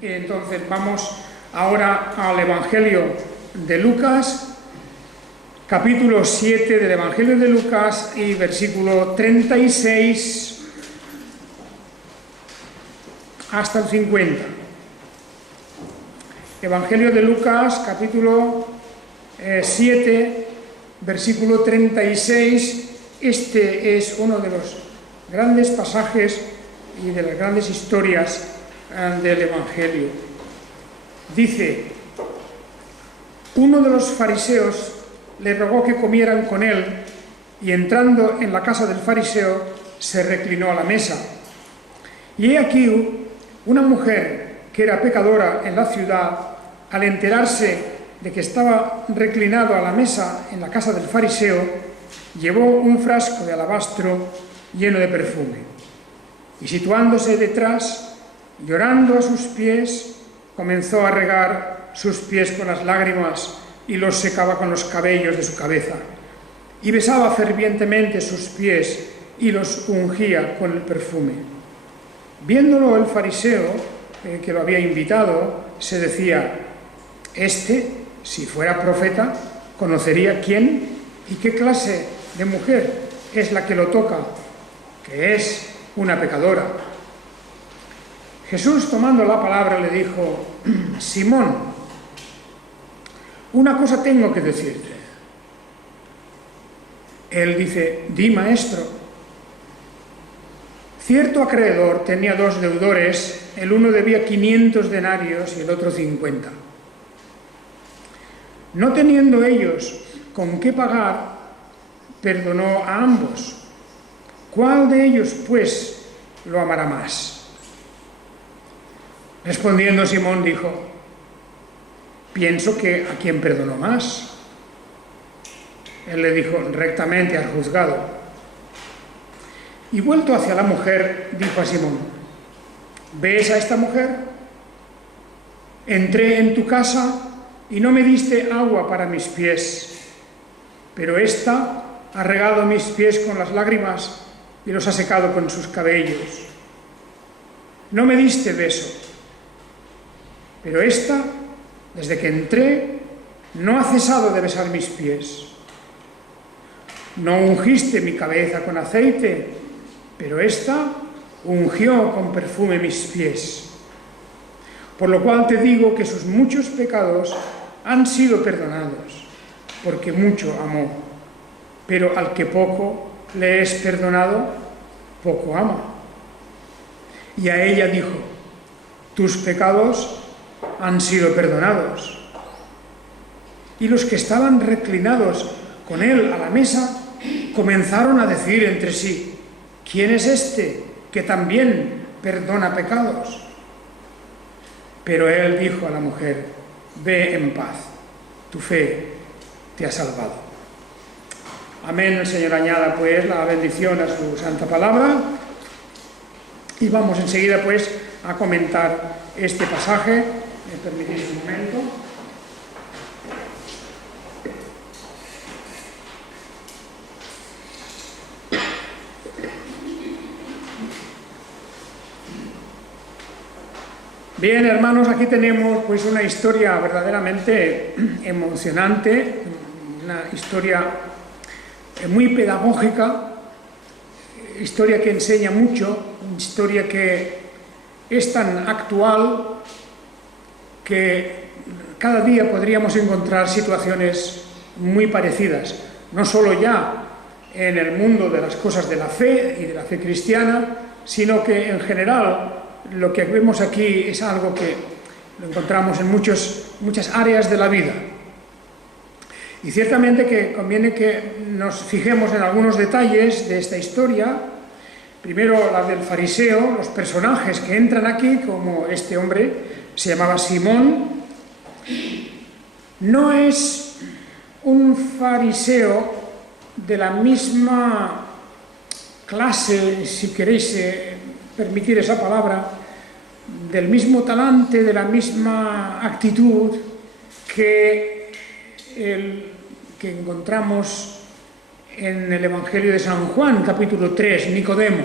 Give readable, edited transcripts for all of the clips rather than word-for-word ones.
Entonces vamos ahora al Evangelio de Lucas, capítulo 7 del Evangelio de Lucas y versículo 36 hasta el 50. Evangelio de Lucas, capítulo 7, versículo 36. Este es uno de los grandes pasajes y de las grandes historias del Evangelio. Dice: uno de los fariseos le rogó que comieran con él, y entrando en la casa del fariseo se reclinó a la mesa. Y he aquí una mujer que era pecadora en la ciudad, al enterarse de que estaba reclinado a la mesa en la casa del fariseo, llevó un frasco de alabastro lleno de perfume, y situándose detrás, llorando a sus pies, comenzó a regar sus pies con las lágrimas y los secaba con los cabellos de su cabeza, y besaba fervientemente sus pies y los ungía con el perfume. Viéndolo el fariseo, que lo había invitado, se decía: este, si fuera profeta, conocería quién y qué clase de mujer es la que lo toca, que es una pecadora. Jesús, tomando la palabra, le dijo: Simón, una cosa tengo que decirte. Él dice: di, maestro. Cierto acreedor tenía 2 deudores, el uno debía 500 denarios y el otro 50. No teniendo ellos con qué pagar, perdonó a ambos. ¿Cuál de ellos, pues, lo amará más? Respondiendo Simón dijo: pienso que a quien perdonó más. Él le dijo: rectamente has juzgado. Y vuelto hacia la mujer, dijo a Simón: ¿ves a esta mujer? Entré en tu casa y no me diste agua para mis pies, pero ésta ha regado mis pies con las lágrimas y los ha secado con sus cabellos. No me diste beso, pero ésta, desde que entré, no ha cesado de besar mis pies. No ungiste mi cabeza con aceite, pero ésta ungió con perfume mis pies. Por lo cual te digo que sus muchos pecados han sido perdonados, porque mucho amó. Pero al que poco le es perdonado, poco ama. Y a ella dijo: tus pecados han sido perdonados. Y los que estaban reclinados con él a la mesa comenzaron a decir entre sí: ¿quién es este que también perdona pecados? Pero él dijo a la mujer: ve en paz, tu fe te ha salvado. Amén. El Señor añada pues la bendición a su santa palabra. Y vamos enseguida pues a comentar este pasaje. ¿Me permitís un momento? Bien, hermanos, aquí tenemos pues una historia verdaderamente emocionante, una historia muy pedagógica, historia que enseña mucho, historia que es tan actual que cada día podríamos encontrar situaciones muy parecidas, no solo ya en el mundo de las cosas de la fe y de la fe cristiana, sino que en general lo que vemos aquí es algo que lo encontramos en muchas áreas de la vida. Y ciertamente que conviene que nos fijemos en algunos detalles de esta historia. Primero, la del fariseo, los personajes que entran aquí, como este hombre, se llamaba Simón. No es un fariseo de la misma clase, si queréis permitir esa palabra, del mismo talante, de la misma actitud que el que encontramos en el Evangelio de San Juan, capítulo 3, Nicodemo.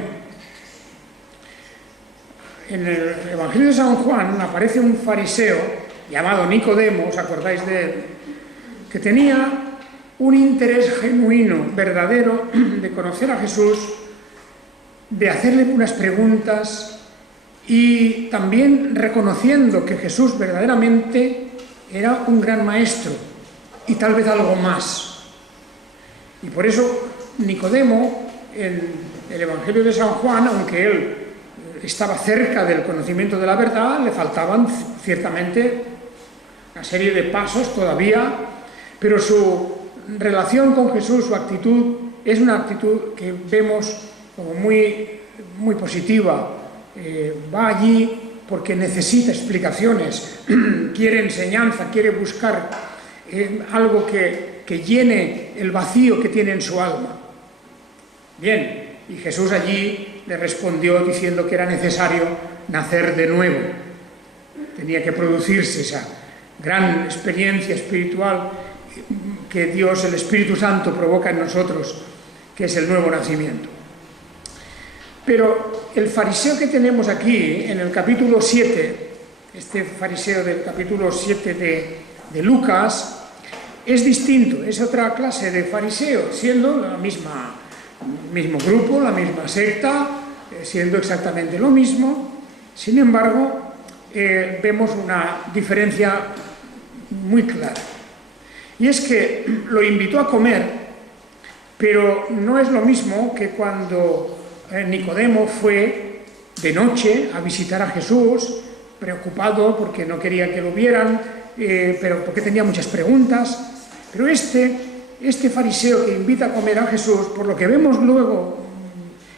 en el Evangelio de San Juan aparece un fariseo llamado Nicodemo, ¿os acordáis de él?, que tenía un interés genuino, verdadero, de conocer a Jesús, de hacerle unas preguntas y también reconociendo que Jesús verdaderamente era un gran maestro y tal vez algo más. Y por eso Nicodemo, en el Evangelio de San Juan, aunque él estaba cerca del conocimiento de la verdad, le faltaban ciertamente una serie de pasos todavía, pero su relación con Jesús, su actitud, es una actitud que vemos como muy positiva. Va allí porque necesita explicaciones, quiere enseñanza, quiere buscar algo que llene el vacío que tiene en su alma. Bien, y Jesús allí le respondió diciendo que era necesario nacer de nuevo. Tenía que producirse esa gran experiencia espiritual que Dios, el Espíritu Santo, provoca en nosotros, que es el nuevo nacimiento. Pero el fariseo que tenemos aquí, en el capítulo 7, este fariseo del capítulo 7 de Lucas, es distinto, es otra clase de fariseo, siendo el mismo grupo, la misma secta, siendo exactamente lo mismo. Sin embargo, vemos una diferencia muy clara. Y es que lo invitó a comer, pero no es lo mismo que cuando Nicodemo fue de noche a visitar a Jesús, preocupado porque no quería que lo vieran, pero porque tenía muchas preguntas. Pero este fariseo que invita a comer a Jesús, por lo que vemos luego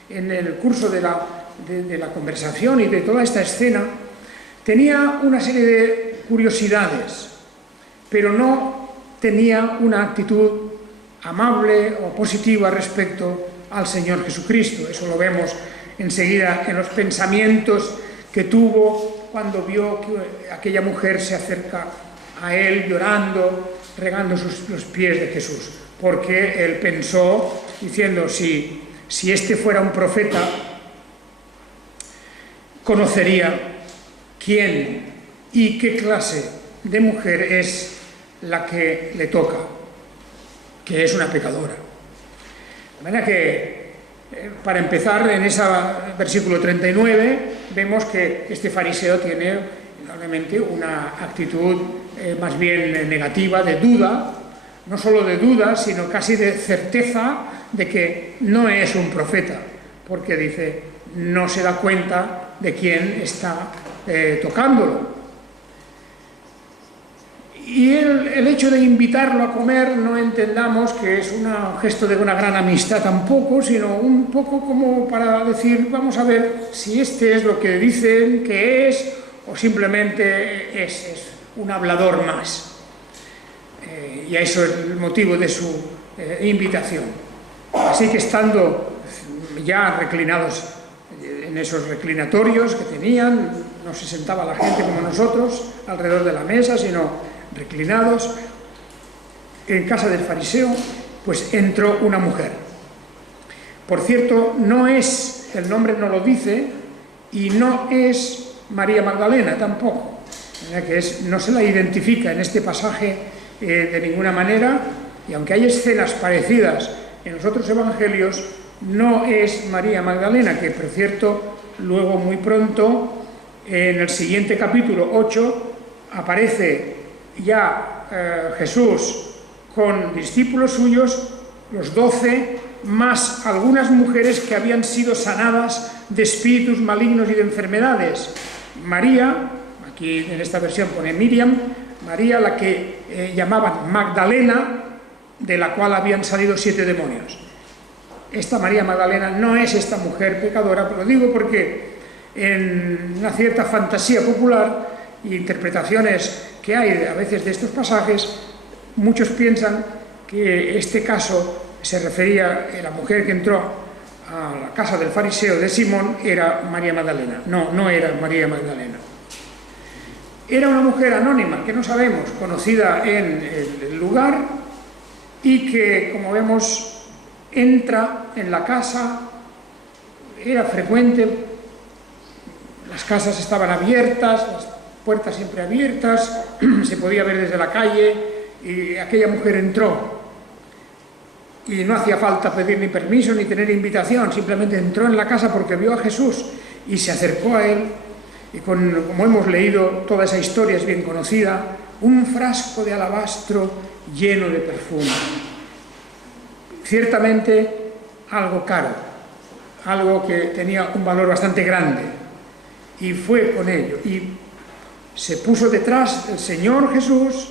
en el curso de la conversación y de toda esta escena, tenía una serie de curiosidades, pero no tenía una actitud amable o positiva respecto al Señor Jesucristo. Eso lo vemos enseguida en los pensamientos que tuvo cuando vio que aquella mujer se acerca a él llorando, regando los pies de Jesús, porque él pensó, diciendo, si este fuera un profeta, conocería quién y qué clase de mujer es la que le toca, que es una pecadora. De manera que, para empezar, en ese versículo 39, vemos que este fariseo tiene, obviamente, una actitud más bien negativa, de duda, no solo de duda, sino casi de certeza de que no es un profeta, porque dice, no se da cuenta de quién está tocándolo. Y el hecho de invitarlo a comer, no entendamos que es un gesto de una gran amistad tampoco, sino un poco como para decir, vamos a ver si este es lo que dicen que es, o simplemente es un hablador más. Y eso es el motivo de su invitación. Así que, estando ya reclinados en esos reclinatorios que tenían, no se sentaba la gente como nosotros alrededor de la mesa, sino reclinados, en casa del fariseo, pues entró una mujer. Por cierto, el nombre no lo dice, y no es María Magdalena tampoco, que no se la identifica en este pasaje de ninguna manera, y aunque hay escenas parecidas en los otros evangelios, no es María Magdalena, que por cierto, luego muy pronto, en el siguiente capítulo 8, aparece ya Jesús con discípulos suyos, los 12, más algunas mujeres que habían sido sanadas de espíritus malignos y de enfermedades. María, aquí en esta versión pone Miriam, María, la que llamaban Magdalena, de la cual habían salido 7 demonios. Esta María Magdalena no es esta mujer pecadora, pero lo digo porque en una cierta fantasía popular y interpretaciones que hay a veces de estos pasajes, muchos piensan que este caso se refería a la mujer que entró a la casa del fariseo de Simón, era María Magdalena. No era María Magdalena. Era una mujer anónima, que no sabemos, conocida en el lugar, y que, como vemos, entra en la casa. Era frecuente las casas estaban abiertas, las puertas siempre abiertas, se podía ver desde la calle, y aquella mujer entró. Y no hacía falta pedir ni permiso ni tener invitación, simplemente entró en la casa porque vio a Jesús y se acercó a él. Y como hemos leído, toda esa historia es bien conocida, un frasco de alabastro lleno de perfume. Ciertamente algo caro, algo que tenía un valor bastante grande. Y fue con ello. Y se puso detrás del Señor Jesús,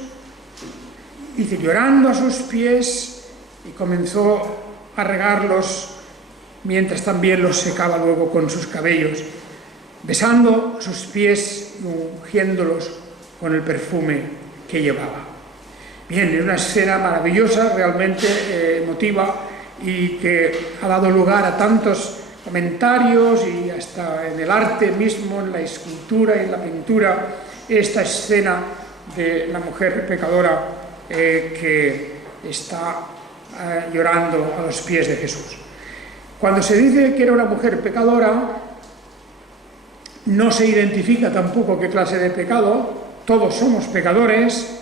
y llorando a sus pies, y comenzó a regarlos, mientras también los secaba luego con sus cabellos, besando sus pies y ungiéndolos con el perfume que llevaba. Bien, es una escena maravillosa, realmente emotiva, y que ha dado lugar a tantos comentarios, y hasta en el arte mismo, en la escultura y en la pintura, esta escena de la mujer pecadora que está llorando a los pies de Jesús. Cuando se dice que era una mujer pecadora, no se identifica tampoco qué clase de pecado. Todos somos pecadores,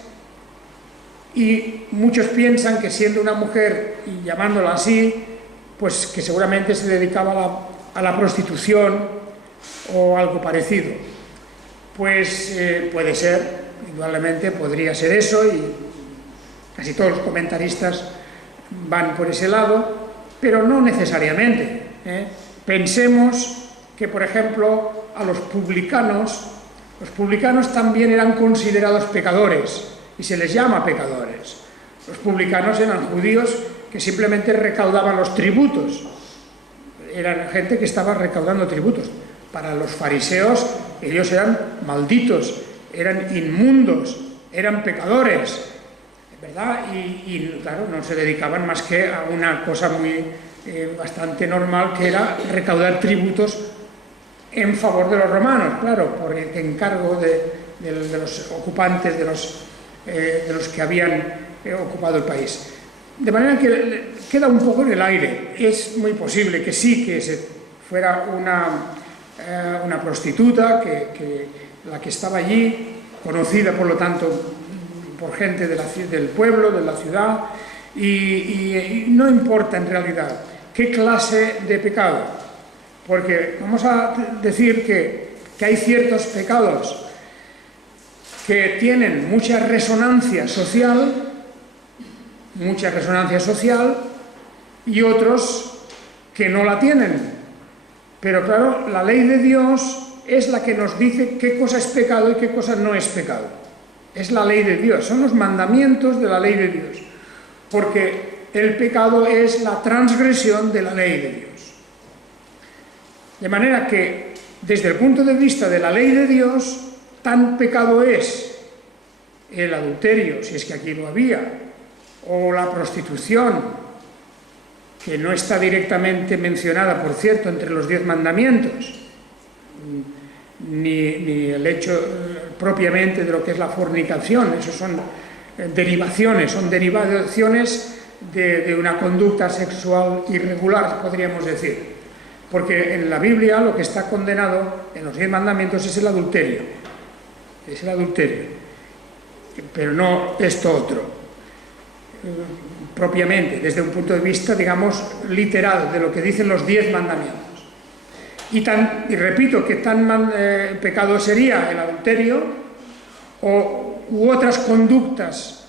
y muchos piensan que siendo una mujer, y llamándola así, pues que seguramente se dedicaba a la prostitución o algo parecido. Pues puede ser, indudablemente podría ser eso, y casi todos los comentaristas van por ese lado, pero no necesariamente. Pensemos que, por ejemplo, a los publicanos también eran considerados pecadores, y se les llama pecadores. Los publicanos eran judíos que simplemente recaudaban los tributos, eran gente que estaba recaudando tributos. Para los fariseos, ellos eran malditos, eran inmundos, eran pecadores, ¿verdad? Y claro, no se dedicaban más que a una cosa bastante normal, que era recaudar tributos en favor de los romanos, claro, por el encargo de los ocupantes, de los que habían ocupado el país. De manera que queda un poco en el aire. Es muy posible que sí, que fuera una prostituta, la que estaba allí, conocida por lo tanto por gente del pueblo, de la ciudad, y no importa en realidad qué clase de pecado, porque vamos a decir que hay ciertos pecados que tienen mucha resonancia social, y otros que no la tienen. Pero claro, la ley de Dios es la que nos dice qué cosa es pecado y qué cosa no es pecado. Es la ley de Dios, son los mandamientos de la ley de Dios, porque el pecado es la transgresión de la ley de Dios. De manera que, desde el punto de vista de la ley de Dios, tan pecado es el adulterio, si es que aquí lo había, o la prostitución, que no está directamente mencionada, por cierto, entre los 10 mandamientos, ni el hecho propiamente de lo que es la fornicación. Eso son derivaciones de una conducta sexual irregular, podríamos decir. Porque en la Biblia lo que está condenado en los 10 mandamientos es el adulterio. Es el adulterio. Pero no esto otro. Propiamente, desde un punto de vista, digamos, literal, de lo que dicen los 10 mandamientos. Y repito, que tan pecado sería el adulterio u otras conductas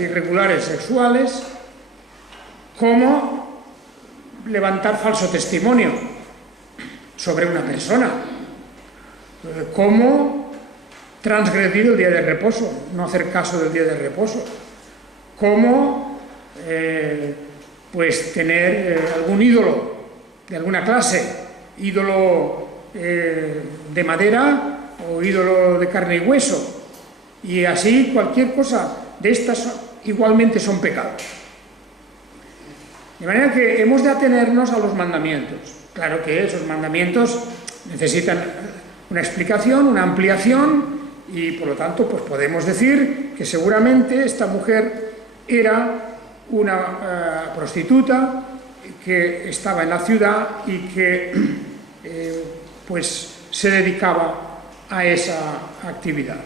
irregulares sexuales, como levantar falso testimonio sobre una persona, como transgredir el día de reposo, no hacer caso del día de reposo, como pues tener algún ídolo de alguna clase, ídolo de madera o ídolo de carne y hueso, y así cualquier cosa de estas igualmente son pecados. De manera que hemos de atenernos a los mandamientos. Claro que esos mandamientos necesitan una explicación, una ampliación, y por lo tanto pues podemos decir que seguramente esta mujer era una prostituta que estaba en la ciudad y que pues se dedicaba a esa actividad.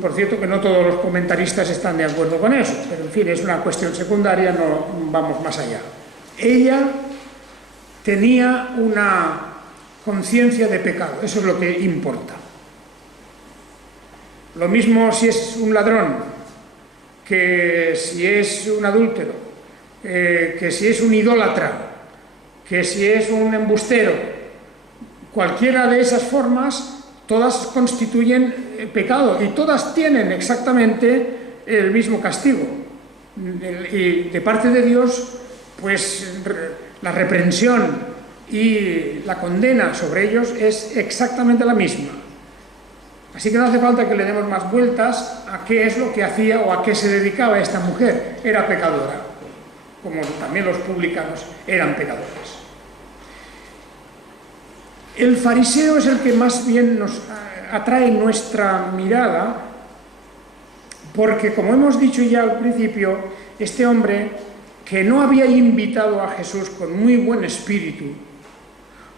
Por cierto que no todos los comentaristas están de acuerdo con eso, pero en fin, es una cuestión secundaria, no vamos más allá. Ella tenía una conciencia de pecado, eso es lo que importa. Lo mismo si es un ladrón, que si es un adúltero, que si es un idólatra, que si es un embustero. Cualquiera de esas formas, todas constituyen pecado y todas tienen exactamente el mismo castigo. Y de parte de Dios, pues la reprensión y la condena sobre ellos es exactamente la misma. Así que no hace falta que le demos más vueltas a qué es lo que hacía o a qué se dedicaba esta mujer. Era pecadora, como también los publicanos eran pecadores. El fariseo es el que más bien nos atrae nuestra mirada, porque, como hemos dicho ya al principio, este hombre que no había invitado a Jesús con muy buen espíritu,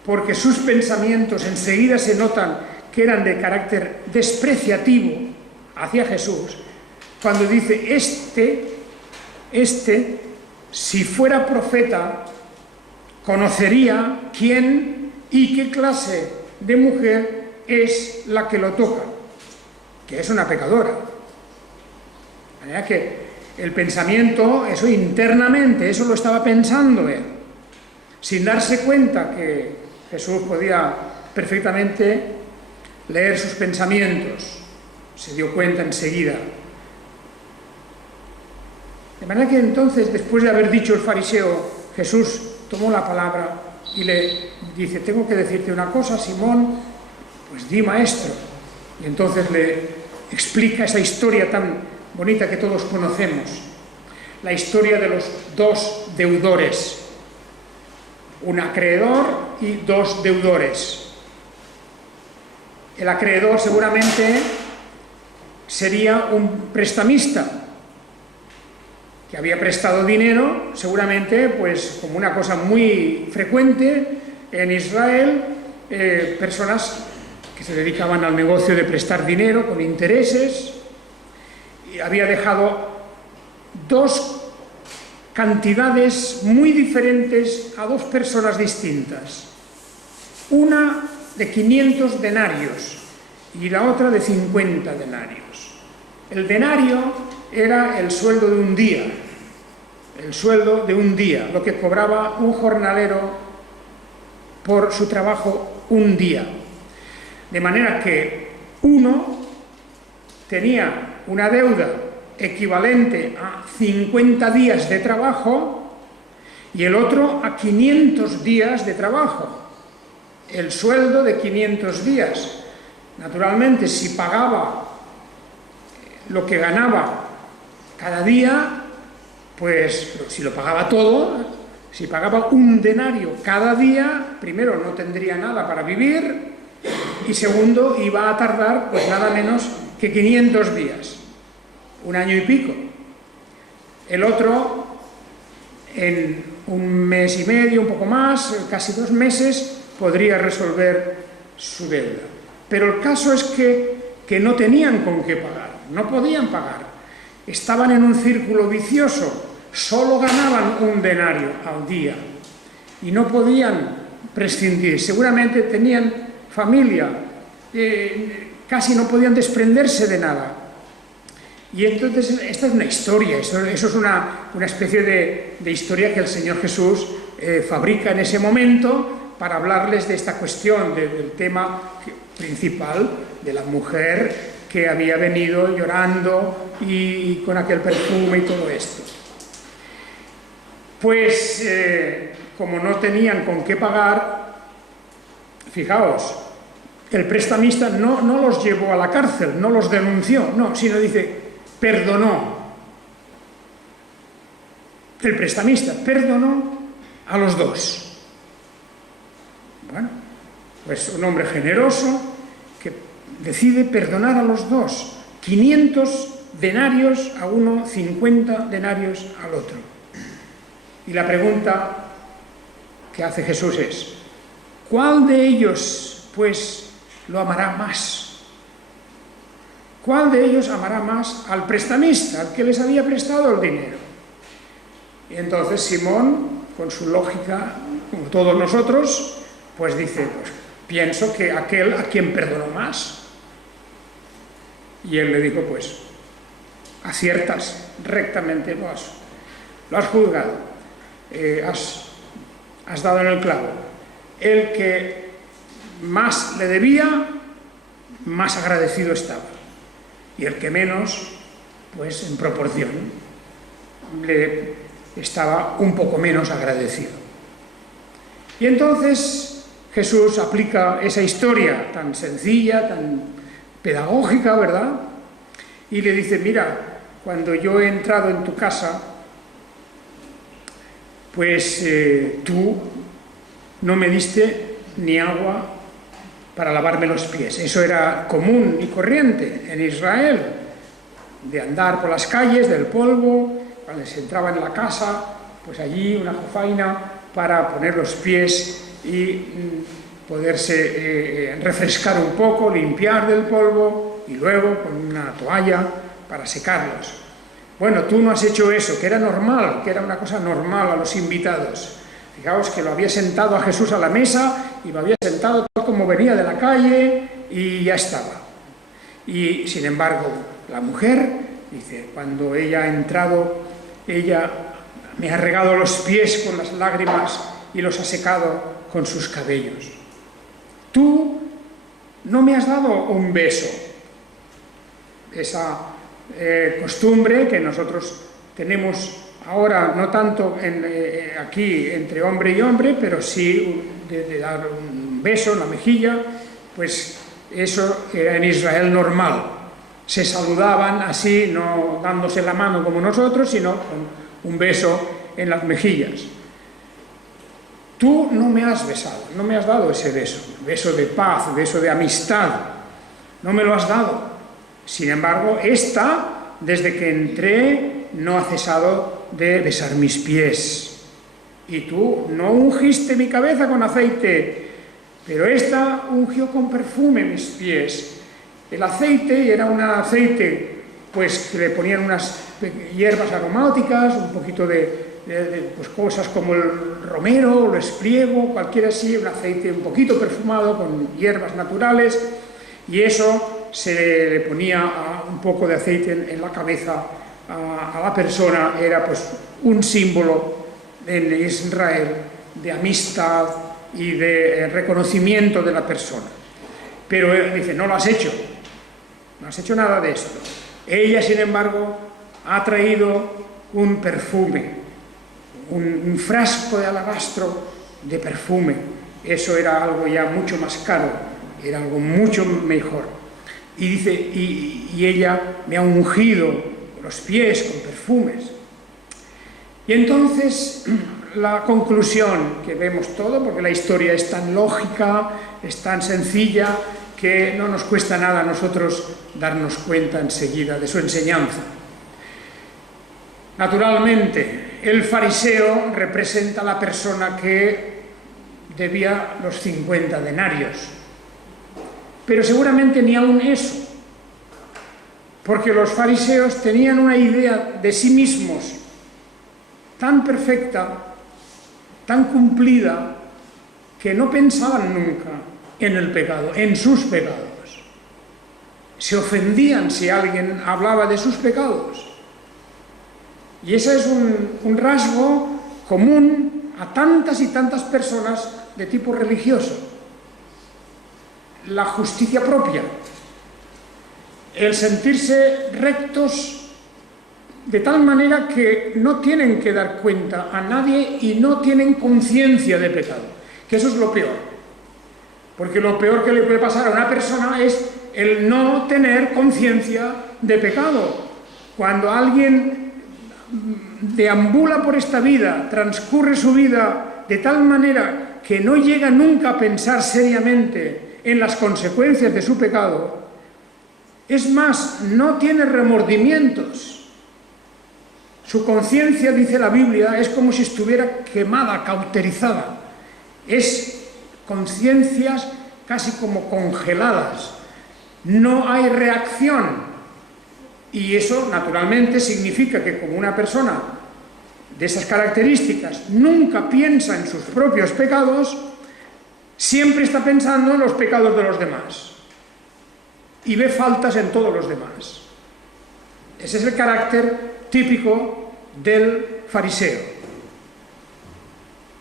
porque sus pensamientos enseguida se notan que eran de carácter despreciativo hacia Jesús, cuando dice, si fuera profeta, conocería quién y qué clase de mujer es la que lo toca, que es una pecadora. De manera que el pensamiento, eso internamente, eso lo estaba pensando él, sin darse cuenta que Jesús podía perfectamente leer sus pensamientos, se dio cuenta enseguida. De manera que entonces, después de haber dicho el fariseo, Jesús tomó la palabra y le dice, tengo que decirte una cosa, Simón, pues di, maestro. Y entonces le explica esa historia tan bonita que todos conocemos, la historia de los dos deudores, un acreedor y dos deudores. El acreedor seguramente sería un prestamista que había prestado dinero, seguramente, pues como una cosa muy frecuente en Israel, personas que se dedicaban al negocio de prestar dinero con intereses, y había dejado dos cantidades muy diferentes a dos personas distintas. Una de 500 denarios y la otra de 50 denarios. El denario era el sueldo de un día, lo que cobraba un jornalero por su trabajo un día. De manera que uno tenía una deuda equivalente a 50 días de trabajo y el otro a 500 días de trabajo. El sueldo de 500 días. Naturalmente, si pagaba lo que ganaba cada día, pues si lo pagaba todo, si pagaba un denario cada día, primero no tendría nada para vivir y segundo iba a tardar pues nada menos que 500 días, un año y pico. El otro, en un mes y medio, un poco más, casi 2 meses, podría resolver su deuda. Pero el caso es que no tenían con qué pagar, no podían pagar. Estaban en un círculo vicioso, solo ganaban un denario al día y no podían prescindir. Seguramente tenían familia, casi no podían desprenderse de nada. Y entonces esta es una historia, eso es una especie de historia que el Señor Jesús fabrica en ese momento para hablarles de esta cuestión, del tema principal de la mujer que había venido llorando y con aquel perfume y todo esto. Pues, como no tenían con qué pagar, fijaos, el prestamista no los llevó a la cárcel, no los denunció, no, sino dice, perdonó. El prestamista perdonó a los dos. Bueno, pues un hombre generoso que decide perdonar a los dos, 500 denarios a uno, 50 denarios al otro. Y la pregunta que hace Jesús es, ¿cuál de ellos pues lo amará más. ¿Cuál de ellos amará más al prestamista, al que les había prestado el dinero? Y entonces Simón, con su lógica, como todos nosotros, pues dice, pues pienso que aquel a quien perdonó más. Y él le dijo, pues, aciertas, rectamente lo has juzgado, has dado en el clavo. El que más le debía, más agradecido estaba. Y el que menos, pues en proporción, le estaba un poco menos agradecido. Y entonces Jesús aplica esa historia tan sencilla, tan pedagógica, ¿verdad? Y le dice, mira, cuando yo he entrado en tu casa, pues tú no me diste ni agua para lavarme los pies. Eso era común y corriente en Israel, de andar por las calles del polvo, cuando se entraba en la casa, pues allí una jofaina para poner los pies y poderse refrescar un poco, limpiar del polvo y luego con una toalla para secarlos. Bueno, tú no has hecho eso, que era normal, que era una cosa normal a los invitados. Fijaos que lo había sentado a Jesús a la mesa y lo había sentado tal como venía de la calle y ya estaba. Y sin embargo, la mujer, dice, cuando ella ha entrado, ella me ha regado los pies con las lágrimas y los ha secado con sus cabellos. Tú no me has dado un beso. Esa costumbre que nosotros tenemos ahora, no tanto aquí entre hombre y hombre, pero sí de dar un beso en la mejilla, pues eso era en Israel normal. Se saludaban así, no dándose la mano como nosotros, sino con un beso en las mejillas. Tú no me has besado, no me has dado ese beso de paz, beso de amistad, no me lo has dado. Sin embargo, esta, desde que entré, no ha cesado de besar mis pies. Y tú no ungiste mi cabeza con aceite, pero esta ungió con perfume mis pies. El aceite era un aceite, pues, que le ponían unas hierbas aromáticas, un poquito pues, cosas como el romero, el espliego, cualquiera así, un aceite un poquito perfumado con hierbas naturales, y eso se le ponía un poco de aceite en la cabeza a la persona. Era pues un símbolo en Israel de amistad y de reconocimiento de la persona. Pero él dice, no lo has hecho, no has hecho nada de esto. Ella, sin embargo, ha traído un perfume, un frasco de alabastro de perfume. Eso era algo ya mucho más caro, era algo mucho mejor. Y dice, y ella me ha ungido los pies con perfumes. Y entonces la conclusión que vemos todo, porque la historia es tan lógica, es tan sencilla, que no nos cuesta nada a nosotros darnos cuenta enseguida de su enseñanza. Naturalmente, el fariseo representa a la persona que debía los 50 denarios. Pero seguramente ni aun eso, porque los fariseos tenían una idea de sí mismos tan perfecta, tan cumplida, que no pensaban nunca en el pecado, en sus pecados. Se ofendían si alguien hablaba de sus pecados. Y ese es un rasgo común a tantas y tantas personas de tipo religioso. La justicia propia, el sentirse rectos de tal manera que no tienen que dar cuenta a nadie y no tienen conciencia de pecado, que eso es lo peor, porque lo peor que le puede pasar a una persona es el no tener conciencia de pecado. Cuando alguien deambula por esta vida, transcurre su vida de tal manera que no llega nunca a pensar seriamente en las consecuencias de su pecado, es más, no tiene remordimientos. Su conciencia, dice la Biblia, es como si estuviera quemada, cauterizada. Es conciencias casi como congeladas. No hay reacción. Y eso, naturalmente, significa que como una persona de esas características nunca piensa en sus propios pecados, siempre está pensando en los pecados de los demás. Y ve faltas en todos los demás. Ese es el carácter típico del fariseo.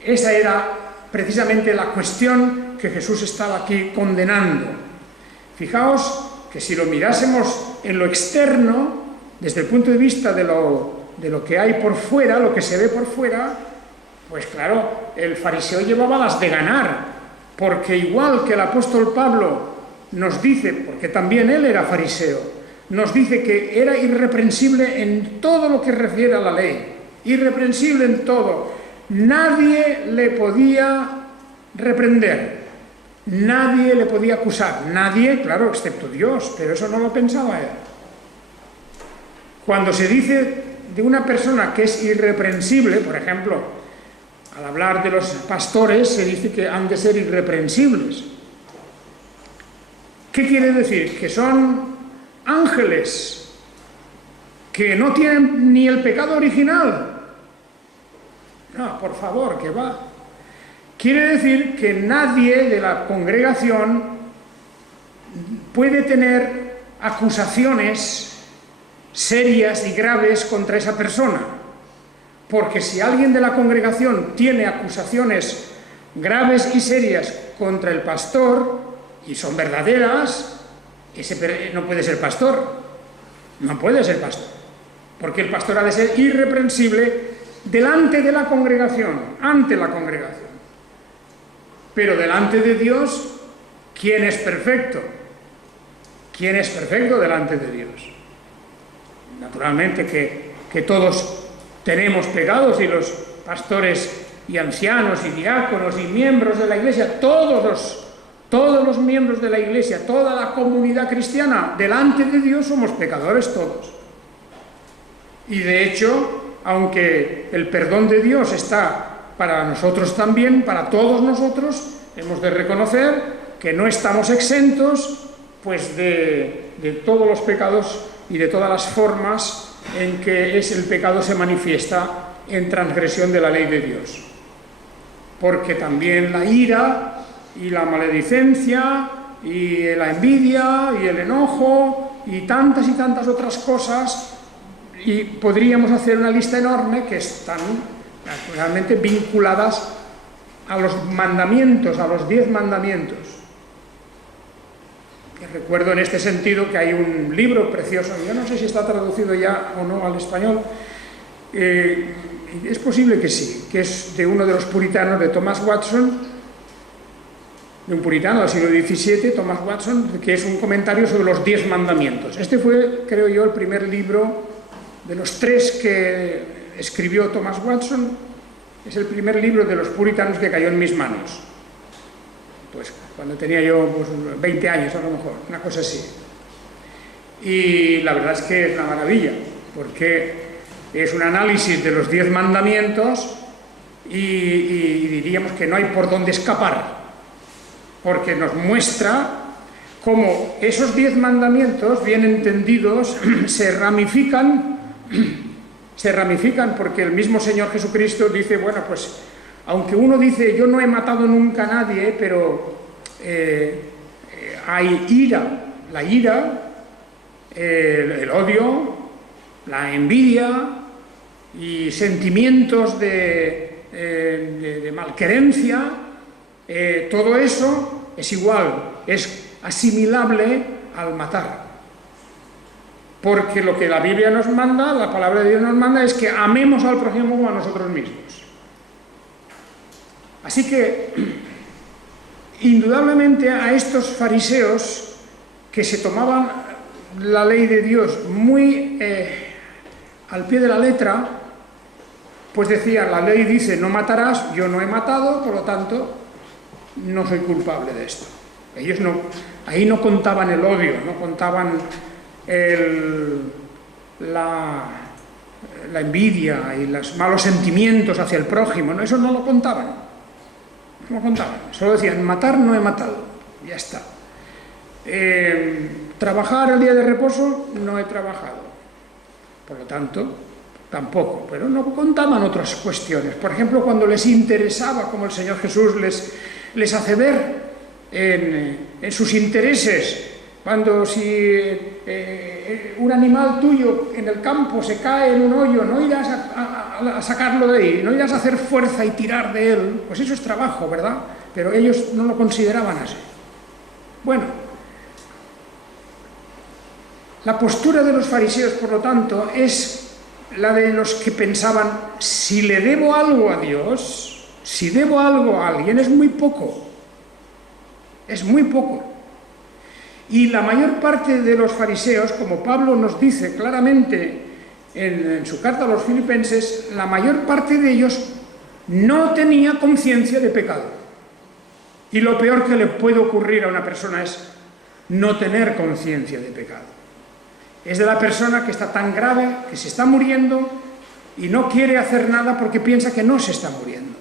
Esa era precisamente la cuestión que Jesús estaba aquí condenando. Fijaos que si lo mirásemos en lo externo, desde el punto de vista de lo que hay por fuera, lo que se ve por fuera, pues claro, el fariseo llevaba las de ganar, porque igual que el apóstol Pablo nos dice, porque también él era fariseo, nos dice que era irreprensible en todo lo que refiere a la ley, irreprensible en todo. Nadie le podía reprender, nadie le podía acusar, nadie, claro, excepto Dios, pero eso no lo pensaba él. Cuando se dice de una persona que es irreprensible, por ejemplo, al hablar de los pastores se dice que han de ser irreprensibles. ¿Qué quiere decir? Que son ángeles, que no tienen ni el pecado original. No, por favor, que va. Quiere decir que nadie de la congregación puede tener acusaciones serias y graves contra esa persona, porque si alguien de la congregación tiene acusaciones graves y serias contra el pastor, y son verdaderas, ese no puede ser pastor, no puede ser pastor, porque el pastor ha de ser irreprensible delante de la congregación, ante la congregación. Pero delante de Dios, ¿quién es perfecto? ¿Quién es perfecto delante de Dios? Naturalmente que todos tenemos pecados, y los pastores y ancianos y diáconos y miembros de la iglesia, todos los miembros de la iglesia, toda la comunidad cristiana, delante de Dios somos pecadores todos. Y de hecho, aunque el perdón de Dios está para nosotros también, para todos nosotros, hemos de reconocer que no estamos exentos pues de todos los pecados y de todas las formas en que el pecado se manifiesta en transgresión de la ley de Dios. Porque también la ira y la maledicencia y la envidia y el enojo y tantas otras cosas, y podríamos hacer una lista enorme, que están realmente vinculadas a los mandamientos, a los 10 mandamientos. Que recuerdo en este sentido que hay un libro precioso, yo no sé si está traducido ya o no al español, es posible que sí, que es de uno de los puritanos, de Thomas Watson, de un puritano del siglo XVII, Thomas Watson, que es un comentario sobre los 10 mandamientos. Este fue, creo yo, el primer libro de los 3 que escribió Thomas Watson. Es el primer libro de los puritanos que cayó en mis manos. Pues cuando tenía yo 20 años a lo mejor, una cosa así. Y la verdad es que es una maravilla, porque es un análisis de los 10 mandamientos y diríamos que no hay por dónde escapar, porque nos muestra cómo esos 10 mandamientos, bien entendidos, se ramifican porque el mismo Señor Jesucristo dice, bueno, pues aunque uno dice yo no he matado nunca a nadie, pero hay ira, la ira, el odio, la envidia y sentimientos de malquerencia, todo eso es igual, es asimilable al matar. Porque lo que la Biblia nos manda, la palabra de Dios nos manda, es que amemos al prójimo como a nosotros mismos. Así que, indudablemente, a estos fariseos que se tomaban la ley de Dios muy al pie de la letra, pues decían, la ley dice no matarás, yo no he matado, por lo tanto, no soy culpable de esto. Ellos no, ahí no contaban el odio, no contaban la envidia y los malos sentimientos hacia el prójimo, ¿no? Eso no lo contaban. No lo contaban. Solo decían, matar no he matado. ya está. Trabajar el día de reposo, no he trabajado. Por lo tanto, tampoco. Pero no contaban otras cuestiones. Por ejemplo, cuando les interesaba, como el Señor Jesús les hace ver en sus intereses, cuando si un animal tuyo en el campo se cae en un hoyo, no irás a sacarlo de ahí, no irás a hacer fuerza y tirar de él, pues eso es trabajo, ¿verdad? Pero ellos no lo consideraban así. Bueno, la postura de los fariseos, por lo tanto, es la de los que pensaban, si le debo algo a Dios, si debo algo a alguien, es muy poco. Es muy poco. Y la mayor parte de los fariseos, como Pablo nos dice claramente en su carta a los filipenses, la mayor parte de ellos no tenía conciencia de pecado. Y lo peor que le puede ocurrir a una persona es no tener conciencia de pecado. Es de la persona que está tan grave, que se está muriendo y no quiere hacer nada porque piensa que no se está muriendo.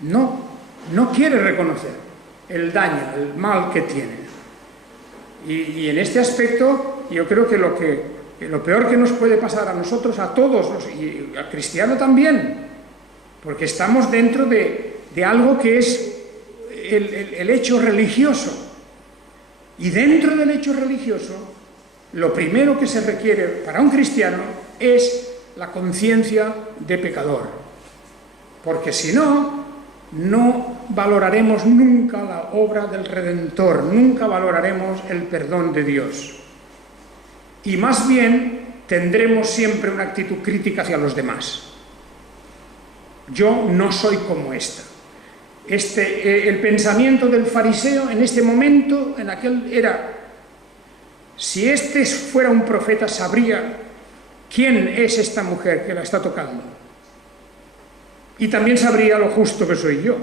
No quiere reconocer el daño, el mal que tiene. Y en este aspecto yo creo que lo peor que nos puede pasar a nosotros, a todos, y al cristiano también, porque estamos dentro de algo que es el hecho religioso. Y dentro del hecho religioso, lo primero que se requiere para un cristiano es la conciencia de pecador. Porque si no valoraremos nunca la obra del Redentor, nunca valoraremos el perdón de Dios. Y más bien tendremos siempre una actitud crítica hacia los demás. Yo no soy como esta. El pensamiento del fariseo en este momento, en aquel, era: si este fuera un profeta, sabría quién es esta mujer que la está tocando. Y también sabría lo justo que soy yo.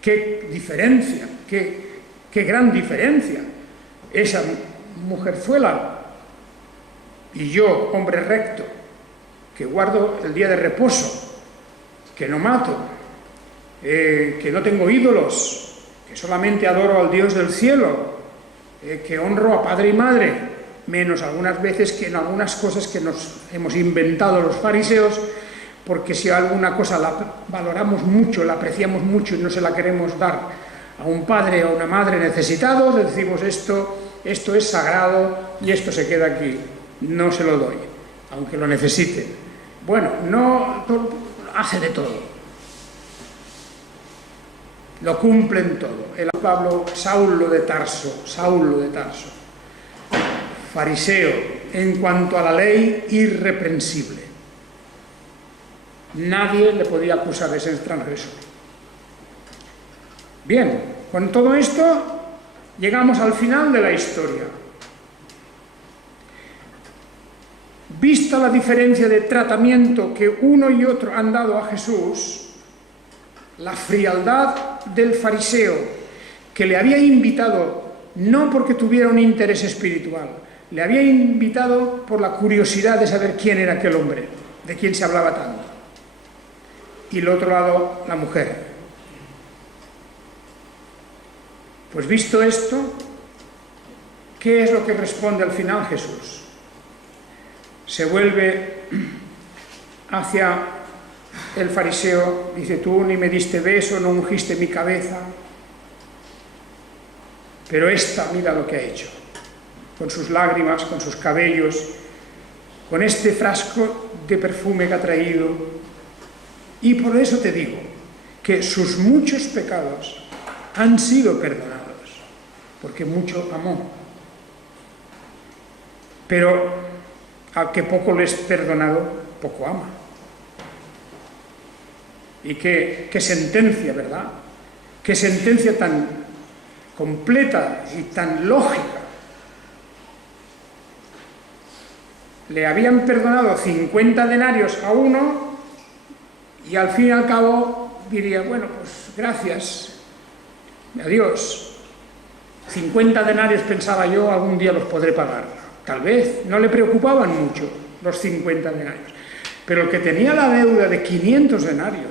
Qué diferencia, qué gran diferencia. Esa mujerzuela y yo, hombre recto, que guardo el día de reposo, que no mato, que no tengo ídolos, que solamente adoro al Dios del cielo, que honro a padre y madre, menos algunas veces que en algunas cosas que nos hemos inventado los fariseos, porque si alguna cosa la valoramos mucho, la apreciamos mucho y no se la queremos dar a un padre o a una madre necesitados, decimos esto es sagrado y esto se queda aquí, no se lo doy, aunque lo necesiten. Bueno, hace de todo, lo cumplen todo. El Pablo, Saulo de Tarso, fariseo, en cuanto a la ley, irreprensible. Nadie le podía acusar de ser transgresor. Bien, con todo esto llegamos al final de la historia. Vista la diferencia de tratamiento que uno y otro han dado a Jesús, la frialdad del fariseo, que le había invitado no porque tuviera un interés espiritual, le había invitado por la curiosidad de saber quién era aquel hombre, de quién se hablaba tanto. Y el otro lado, la mujer. Pues visto esto, ¿qué es lo que responde al final Jesús? Se vuelve hacia el fariseo, dice: tú ni me diste beso, no ungiste mi cabeza, pero esta, mira lo que ha hecho, con sus lágrimas, con sus cabellos, con este frasco de perfume que ha traído. Y por eso te digo que sus muchos pecados han sido perdonados, porque mucho amó. Pero al que poco le es perdonado, poco ama. Y qué sentencia, ¿verdad? Qué sentencia tan completa y tan lógica. Le habían perdonado 50 denarios a uno y al fin y al cabo diría: bueno, pues gracias, adiós. 50 denarios, pensaba yo, algún día los podré pagar. Tal vez, no le preocupaban mucho los 50 denarios. Pero el que tenía la deuda de 500 denarios,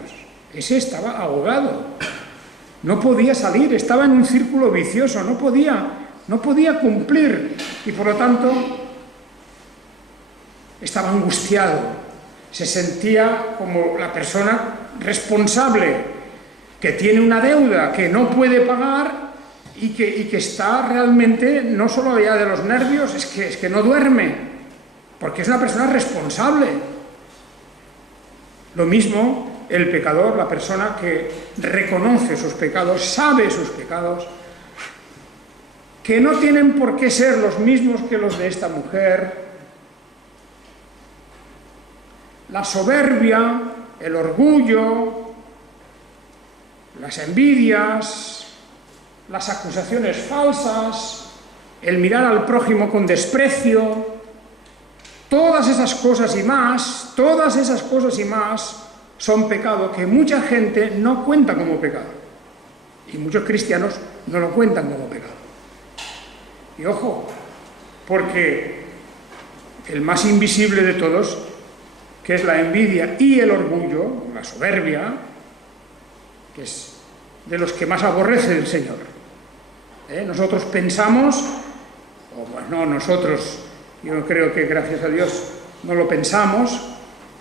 ese estaba ahogado. no podía salir, estaba en un círculo vicioso, no podía cumplir, y por lo tanto estaba angustiado, se sentía como la persona responsable, que tiene una deuda que no puede pagar y que está realmente, no solo ya de los nervios, es que no duerme, porque es una persona responsable. Lo mismo el pecador, la persona que reconoce sus pecados, sabe sus pecados, que no tienen por qué ser los mismos que los de esta mujer. La soberbia, el orgullo, las envidias, las acusaciones falsas, el mirar al prójimo con desprecio, todas esas cosas y más son pecado que mucha gente no cuenta como pecado. Y muchos cristianos no lo cuentan como pecado. Y ojo, porque el más invisible de todos, que es la envidia y el orgullo, la soberbia, que es de los que más aborrece el Señor. Nosotros pensamos, yo creo que gracias a Dios no lo pensamos,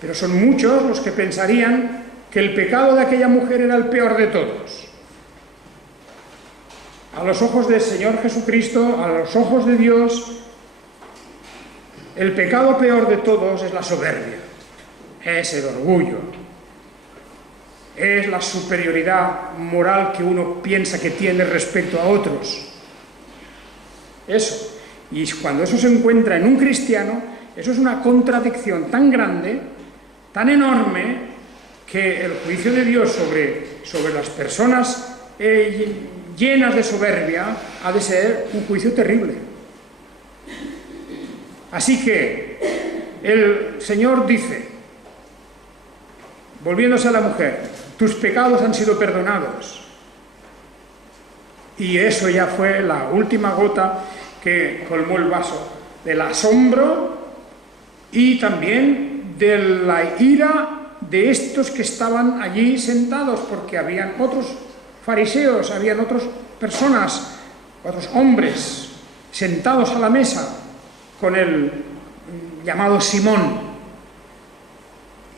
pero son muchos los que pensarían que el pecado de aquella mujer era el peor de todos. A los ojos del Señor Jesucristo, a los ojos de Dios, el pecado peor de todos es la soberbia, es el orgullo, es la superioridad moral que uno piensa que tiene respecto a otros. Eso. Y cuando eso se encuentra en un cristiano, eso es una contradicción tan grande, tan enorme, que el juicio de Dios sobre las personas llenas de soberbia ha de ser un juicio terrible. Así que el Señor dice, volviéndose a la mujer, tus pecados han sido perdonados. Y eso ya fue la última gota que colmó el vaso del asombro y también de la ira de estos que estaban allí sentados, porque habían otros fariseos, habían otras personas, otros hombres sentados a la mesa con el llamado Simón.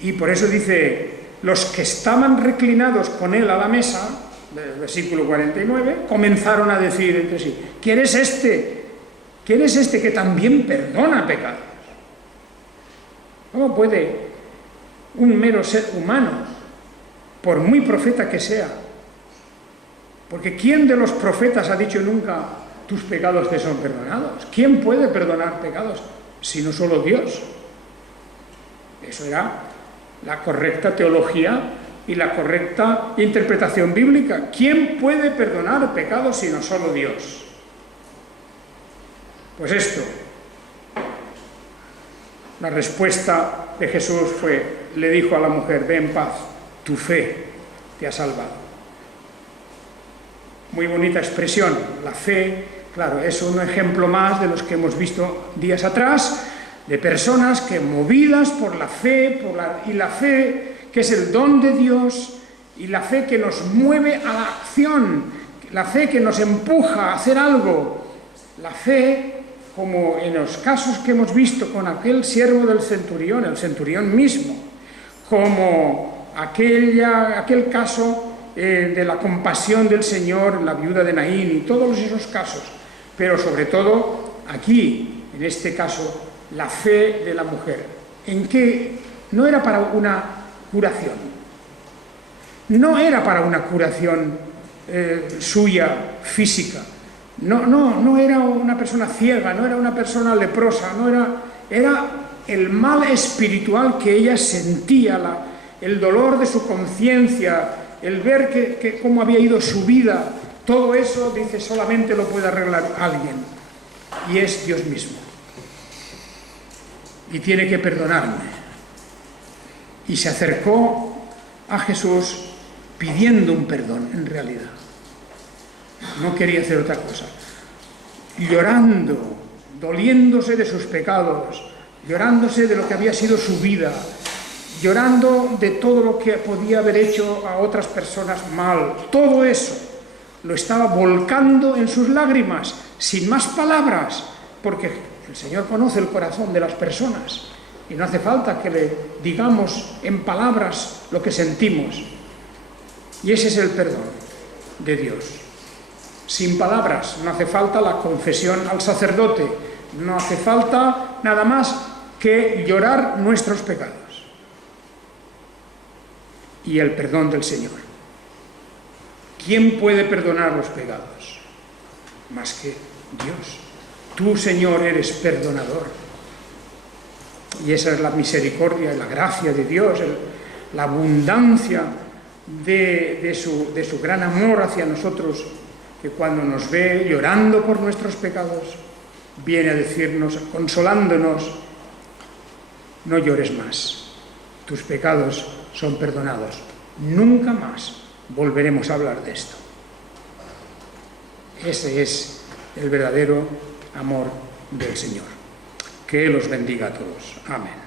Y por eso dice, los que estaban reclinados con él a la mesa, del versículo 49, comenzaron a decir entre sí, ¿quién es este? ¿Quién es este que también perdona pecados? ¿Cómo puede un mero ser humano, por muy profeta que sea? Porque ¿quién de los profetas ha dicho nunca, tus pecados te son perdonados? ¿Quién puede perdonar pecados sino solo Dios? Eso era la correcta teología y la correcta interpretación bíblica. ¿Quién puede perdonar pecados sino solo Dios? Pues esto, la respuesta de Jesús le dijo a la mujer, ve en paz, tu fe te ha salvado. Muy bonita expresión, la fe, claro, es un ejemplo más de los que hemos visto días atrás, de personas que movidas por la fe, y la fe que es el don de Dios, y la fe que nos mueve a la acción, la fe que nos empuja a hacer algo, la fe como en los casos que hemos visto con aquel siervo del centurión, el centurión mismo, como aquel caso de la compasión del Señor, la viuda de Naín y todos esos casos, pero sobre todo aquí, en este caso, la fe de la mujer, en que no era para una curación, no era para una curación suya física, no era una persona ciega, no era una persona leprosa, era el mal espiritual que ella sentía, el dolor de su conciencia, el ver cómo había ido su vida, todo eso, dice, solamente lo puede arreglar alguien, y es Dios mismo. Y tiene que perdonarme. Y se acercó a Jesús pidiendo un perdón, en realidad. No quería hacer otra cosa. Llorando, doliéndose de sus pecados, llorándose de lo que había sido su vida, llorando de todo lo que podía haber hecho a otras personas mal. Todo eso lo estaba volcando en sus lágrimas, sin más palabras, porque el Señor conoce el corazón de las personas y no hace falta que le digamos en palabras lo que sentimos. Y ese es el perdón de Dios. Sin palabras, no hace falta la confesión al sacerdote, no hace falta nada más que llorar nuestros pecados. Y el perdón del Señor. ¿Quién puede perdonar los pecados? Más que Dios. Tú, Señor, eres perdonador. Y esa es la misericordia y la gracia de Dios, la abundancia de su gran amor hacia nosotros, que cuando nos ve llorando por nuestros pecados, viene a decirnos, consolándonos, no llores más, tus pecados son perdonados, nunca más volveremos a hablar de esto. Ese es el verdadero amor del Señor. Que Él los bendiga a todos. Amén.